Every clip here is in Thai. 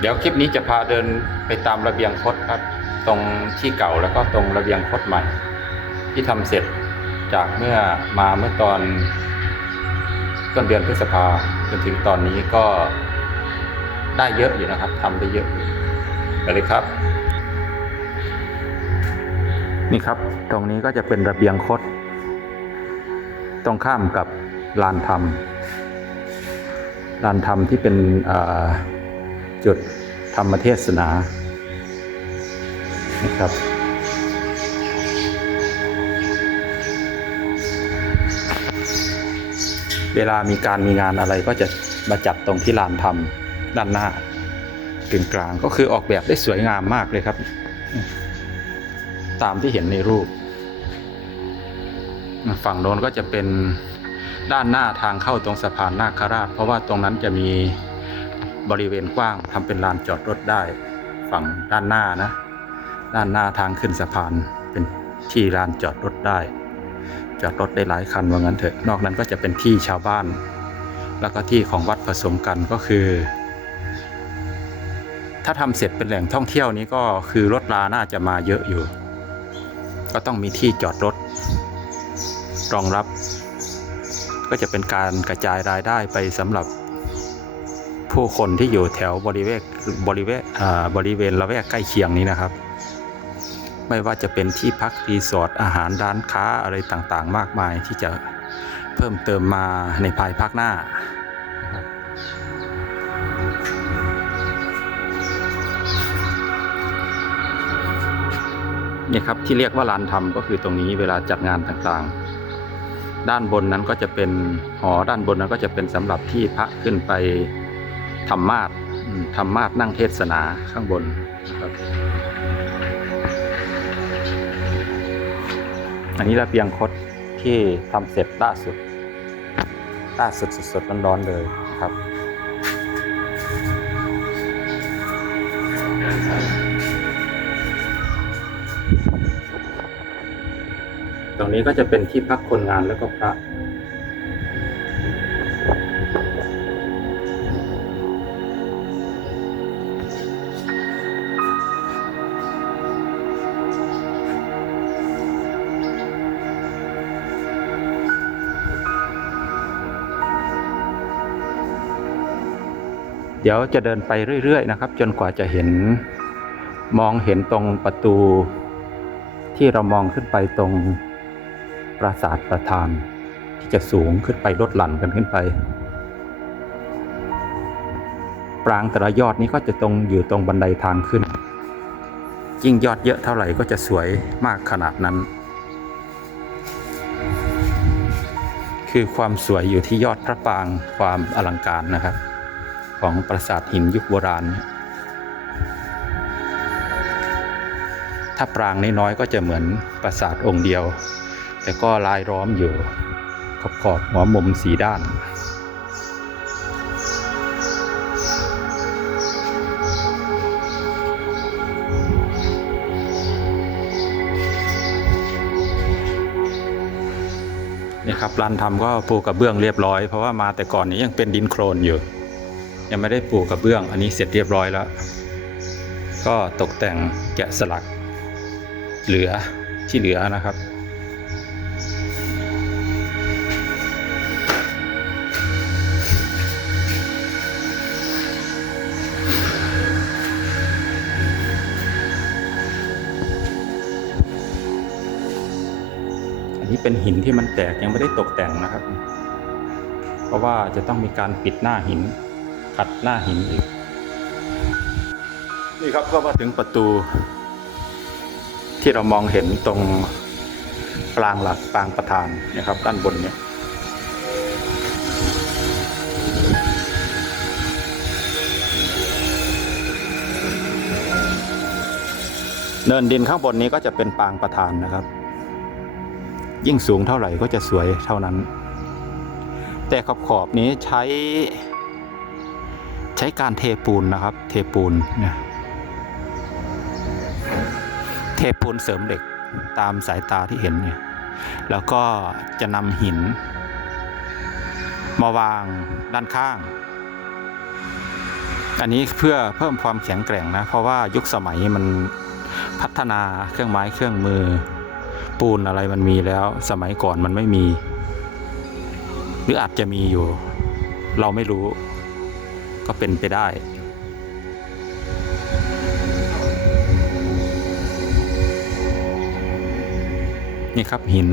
เดี๋ยวคลิปนี้จะพาเดินไปตามระเบียงคดครับ ตรงที่เก่าแล้วก็ตรงระเบียงคดใหม่ ที่ทำเสร็จจากเมื่อมาเมื่อตอนต้นเดือนพฤษภาจนถึงตอนนี้ก็ได้เยอะอยู่นะครับทำได้เยอะอยู่ไปเลยครับ นี่ครับ ตรงนี้ก็จะเป็นระเบียงคด ตรงข้ามกับลานธรรมลานธรรมที่เป็นอ่า จุดธรรมเทศนานะครับ เวลามีการมีงานอะไรก็จะมาจัดตรงที่ลานธรรมด้านหน้ากึ่งกลางก็คือออกแบบได้สวยงามมากเลยครับ ตามที่เห็นในรูป ฝั่งโน้นก็จะเป็นด้านหน้าทางเข้าตรงสะพานนาคราช เพราะว่าตรงนั้นจะมี บริเวณกว้างทำเป็นลานจอดรถได้ฝั่งด้านหน้านะ ด้านหน้าทางขึ้นสะพานเป็นที่ลานจอดรถได้ จอดรถได้หลายคันว่างั้นเถอะนอกนั้นก็จะเป็นที่ชาวบ้าน แล้วก็ที่ของวัดผสมกันก็คือ ถ้าทำเสร็จเป็นแหล่งท่องเที่ยวนี้ก็คือรถลาน่าจะมาเยอะอยู่ ก็ต้องมีที่จอดรถรองรับ ก็จะเป็นการกระจายรายได้ไปสำหรับ ผู้คนที่อยู่แถวบริเวณบริเวณบริเวณละแวกใกล้เคียงนี้นะครับ ไม่ว่าจะเป็นที่พักรีสอร์ทอาหารร้านค้าอะไรต่างๆ มากมายที่จะเพิ่มเติมมาในภายภาคหน้านะครับนี่ครับที่เรียกว่าลานธรรมก็คือตรงนี้เวลาจัดงานต่างๆ ด้านบนนั้นก็จะเป็นหอด้านบนนั้นก็จะเป็นสำหรับที่พระขึ้นไป ธรรมาสอืมธรรมาสนั่งเทศนาข้างบนนะครับ อันนี้ระเบียงคดที่ทำเสร็จล่าสุดล่าสุดสดๆร้อนๆเลยครับตรงนี้ก็จะเป็นที่พักคนงานแล้วก็พระ ดี๋ยวจะเดินไปเรื่อย ๆ นะครับ จนกว่าจะเห็นมองเห็นตรงประตู ที่เรามองขึ้นไปตรงปราสาทประธาน ที่จะสูงขึ้นไปลดหลั่นกันขึ้นไปปรางแต่ละยอดนี้ก็จะตรงอยู่ตรงบันไดทางขึ้น ยิ่งยอดเยอะเท่าไหร่ก็จะสวยมากขนาดนั้น คือความสวยอยู่ที่ยอดพระปรางความอลังการนะครับ ของปราสาทหินยุคโบราณเนี่ยถ้าปรางน้อยๆก็จะเหมือนปราสาทองค์เดียว แต่ก็ลายล้อมอยู่ขอบขอบหัวมุมสีด้าน นี่ครับลานทำก็ปูกระเบื้องเรียบร้อย เพราะว่ามาแต่ก่อนนี้ยังเป็นดินโคลนอยู่ ยังไม่ได้ปูกระเบื้อง อันนี้เสร็จเรียบร้อยแล้ว ก็ตกแต่งแกะสลัก เหลือที่เหลือนะครับอันนี้เป็นหินที่มันแตกยังไม่ได้ตกแต่งนะครับ เพราะว่าจะต้องมีการปิดหน้าหิน ขัดหน้าหินอีก นี่ครับก็มาถึงประตู ที่เรามองเห็นตรงปรางหลักปางประธานนะครับด้านบนเนี่ยเนินดินข้างบนนี้ก็จะเป็นปางประธานนะครับ ยิ่งสูงเท่าไหร่ก็จะสวยเท่านั้น แต่ขอบขอบนี้ใช้ ใช้การเทปูนนะครับ เทปูนเนี่ยเทปูนเสริมเหล็กตามสายตาที่เห็นเนี่ยแล้วก็จะนำหิน มาวางด้านข้าง อันนี้เพื่อเพิ่มความแข็งแกร่งนะ เพราะว่ายุคสมัยมันพัฒนาเครื่องไม้เครื่องมือ ปูนอะไรมันมีแล้ว สมัยก่อนมันไม่มี หรืออาจจะมีอยู่ เราไม่รู้ ก็เป็นไปได้ นี่ครับหิน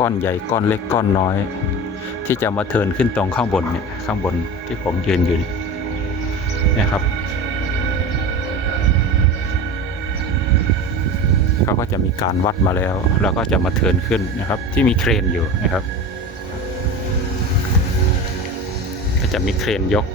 ก้อนใหญ่ก้อนเล็กก้อนน้อย ที่จะมาเทินขึ้นตรงข้างบนเนี่ยข้างบนที่ผมยืนอยู่นี่เนี่ยครับเขาก็จะมีการวัดมาแล้ว แล้วก็จะมาเทินขึ้นนะครับ ที่มีเครนอยู่นะครับ ก็จะมีเครนยก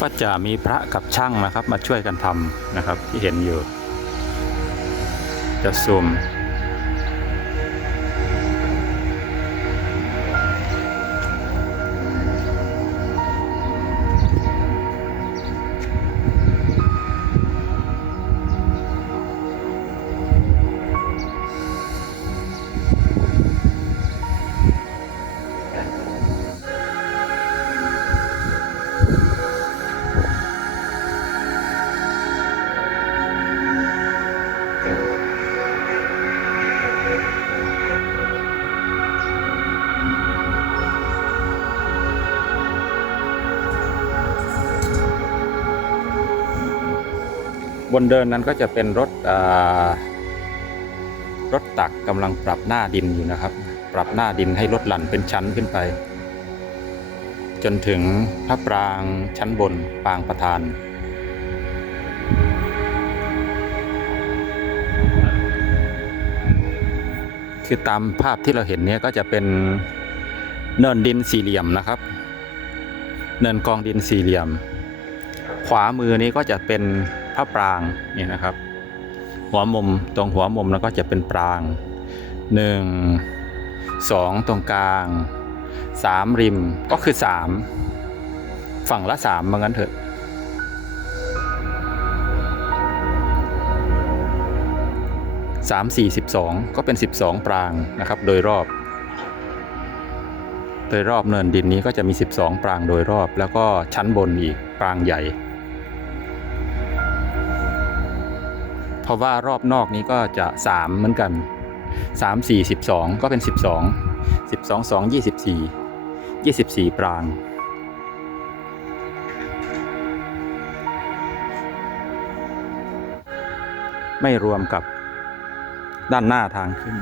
ก็จะมีพระกับช่างนะครับมาช่วยกันทำนะครับที่เห็นอยู่ จะซูม บนเดินนั้นก็จะเป็นรถรถตักกำลังปรับหน้าดินอยู่นะครับ ปรับหน้าดินให้ลดหลั่นเป็นชั้นขึ้นไป จนถึงพระปรางชั้นบนปางประธานคือตามภาพที่เราเห็นเนี้ยก็จะเป็นเนินดินสี่เหลี่ยมนะครับ เนินกองดินสี่เหลี่ยม ขวามือนี้ก็จะเป็น พระปรางนี่นะครับ หัวมุมตรงหัวมุมแล้วก็จะเป็นปรางหนึ่งสองตรงกลางสามริมก็คือสามฝั่งละสามมางั้นเถอะสามสี่สิบสองก็เป็นสิบสองปรางนะครับ โดยรอบ โดยรอบเนินดินนี้ก็จะมี12ปรางโดยรอบ แล้วก็ชั้นบนอีกปรางใหญ่ เพราะว่ารอบนอกนี้ก็จะ 3 เหมือนกัน 3 4 12 ก็เป็น 12 12 2 24 24 ปราง ไม่รวมกับด้านหน้าทางขึ้น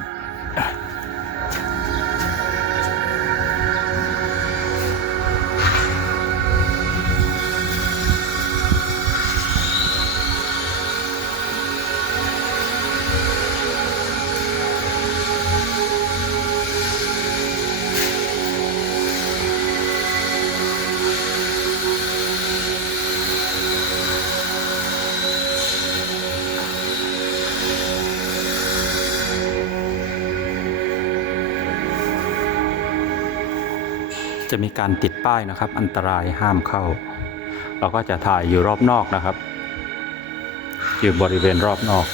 จะมีการติดป้ายนะครับ อันตรายห้ามเข้า เราก็จะถ่ายอยู่รอบนอกนะครับ อยู่บริเวณรอบนอก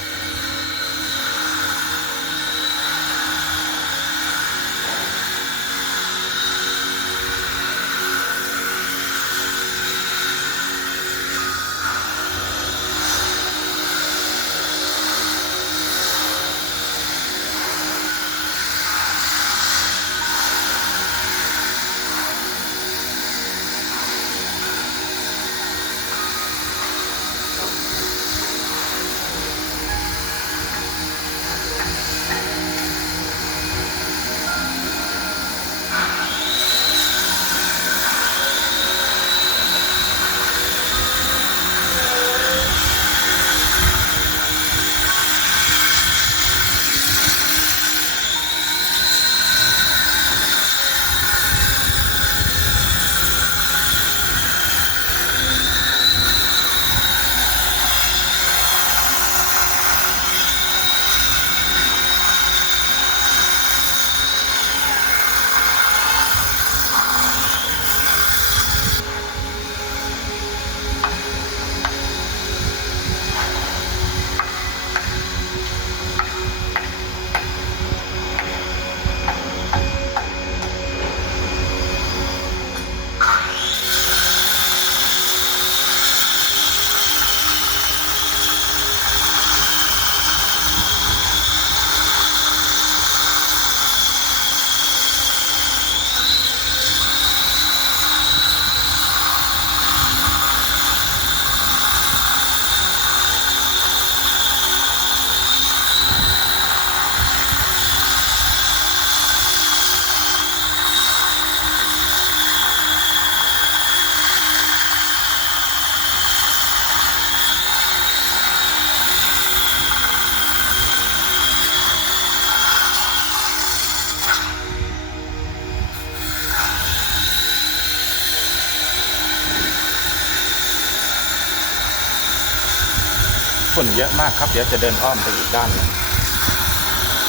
ฝุ่นเยอะมากครับ เดี๋ยวจะเดินอ้อมไปอีกด้านหนึ่ง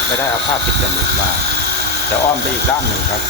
ไม่ได้เอาผ้าปิดจมูกมาเดี๋ยวอ้อมไปอีกด้านหนึ่งครับ